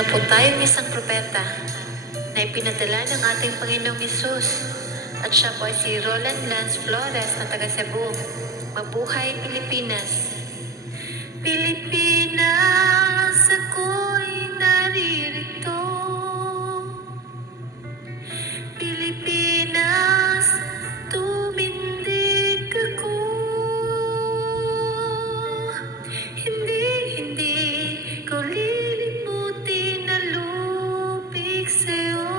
Meron na po tayong isang propeta na ipinadala ng ating Panginoong Hesus at siya po ay si Roland Lance Flores na taga Cebu. Mabuhay Pilipinas! Pilipinas, ako'y naririto. Pilipinas, tumindig ako. Hindi ko lilimutin na lupig sa'yo.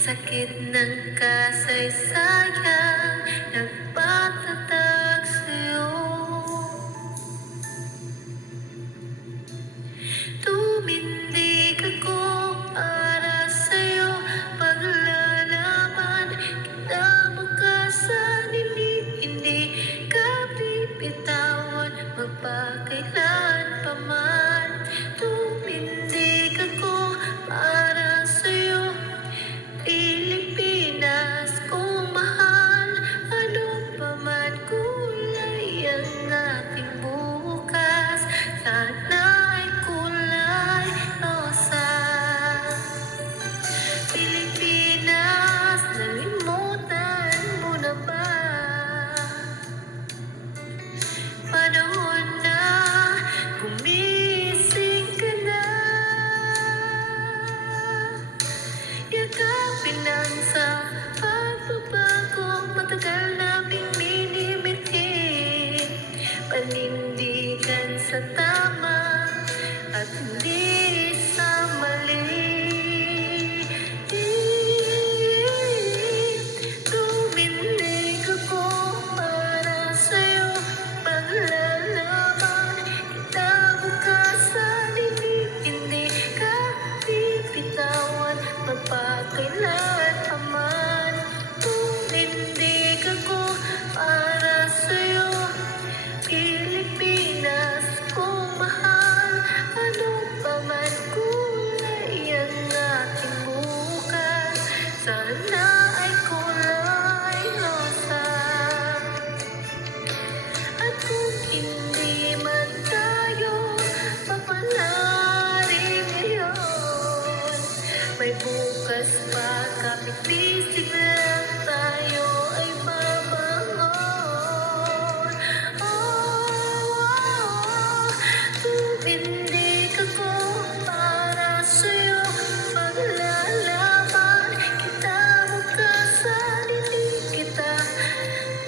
Sakit ng kasaysayan, nagpatatag sa'yo. Tumindig ako para sa'yo, paglalaban kita magkasanin, hindi ka bibitawan, magpakailan pa man. Tumindig ako para sa'yo, Pilipinas kong mahal, ano pa man kulay ang ating bukas, sana ay kulay rosa. Pilipinas, nalimutan mo na ba? Panahon na, gumising ka na. Yakapin ang sa pagbabago, matagal naming minimithi. Panindigan sa tama at hindi sa mali. Tumindig ako para sa'yo, paglalaban kita bukasan, hindi ka bibitawan, magpakailan pa man. Tumindig ako para sa'yo, Pilipinas kong mahal, ano pa man kulay ang ating bukas, sana ay kulay rosa. At kung hindi man tayo papalarin ngayon, may bukas pa, kapitisig lang tayo ay babangon. Tumindig ako para sa'yo, paglalaban kita bukasan, hindi kita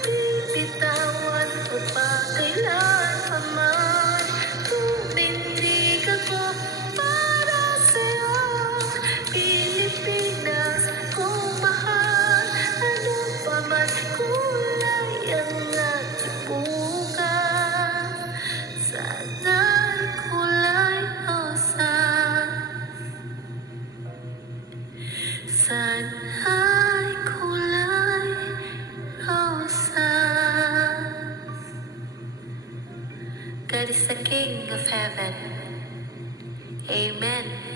bibitawan, magpakailan pa man. Tumindig ako para sa'yo, Pilipinas kong mahal, ano pa man kulay ang ating bukas, sana ay kulay rosa. Sana ay kulay rosa. God is the King of heaven. Amen.